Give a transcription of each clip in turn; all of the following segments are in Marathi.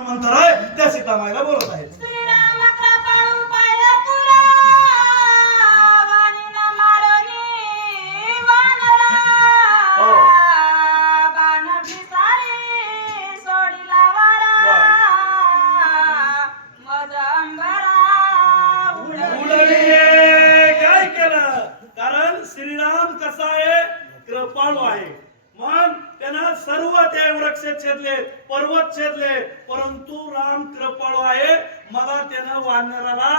मंतराय त्या सीतामाईला बोलत आहेत. काय केलं? कारण श्रीराम कसा आहे? कृपाळू आहे. मग त्यांना सर्व त्या वृक्ष छेदले, पर्वत छेदले, परंतु राम कृपाळू आहे. मला त्यानं वानराला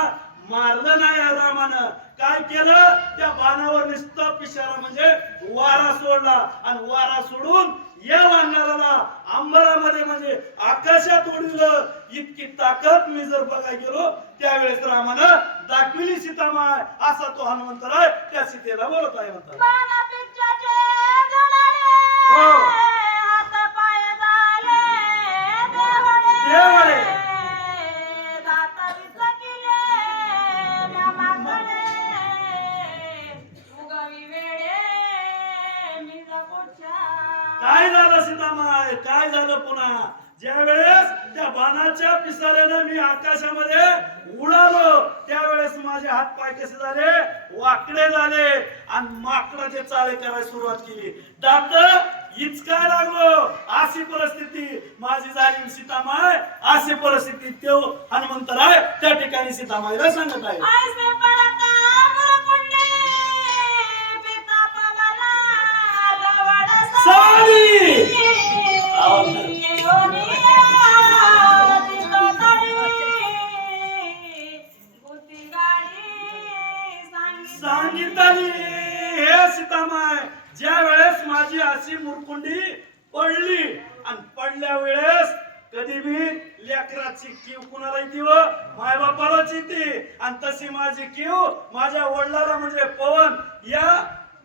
मारलं नाही. रामानं काय केलं? त्या बाणावर नुसतं पिशारा म्हणजे वारा सोडला आणि वारा सोडून या वानराला अंबरामध्ये म्हणजे आकाशात उडवलं. इतकी ताकद मी जर बघायला गेलो त्यावेळेस रामानं दाखविली सीतामाय. असा तो हनुमंतराय त्या सीतेला बोलत आहे. म्हणतात काय झालं सीतामाय? काय झालं पुन्हा? ज्या वेळेस त्या बाणाच्या पिसाऱ्याने मी आकाशामध्ये उडालो त्यावेळेस माझे हात पाय कसे झाले? वाकडे झाले आणि माकडाचे चाळे करायला सुरुवात केली. दात इचकाय लागलो. अशी परिस्थिती माझी झाली सीतामाय. अशी परिस्थिती तो हनुमंतराय त्या ठिकाणी सीतामाईला सांगत आहे. सांगितली हे सीतामाय. ज्या वेळेस माझी अशी मुरकुंडी पडली आणि पडल्या वेळेस कधी भी लेकराची कीव कुणाला येते व माय बापालाच येते. आणि तशी माझी कीव माझ्या वडिलाला म्हणजे पवन या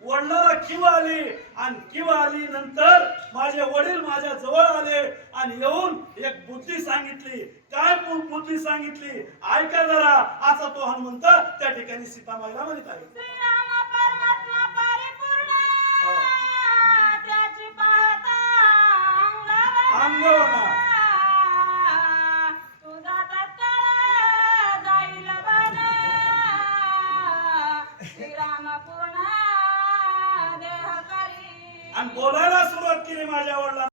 वडिलाला कीव आली. आणि कीव आली नंतर माझे वडील माझ्या जवळ आले आणि येऊन एक बुद्धी सांगितली. काय बुद्धी सांगितली ऐका जरा. असा तो हनुमंत त्या ठिकाणी सीतामाईला म्हणत आहे. आणि बोलायला सुरुवात केली माझ्या वडिलांना.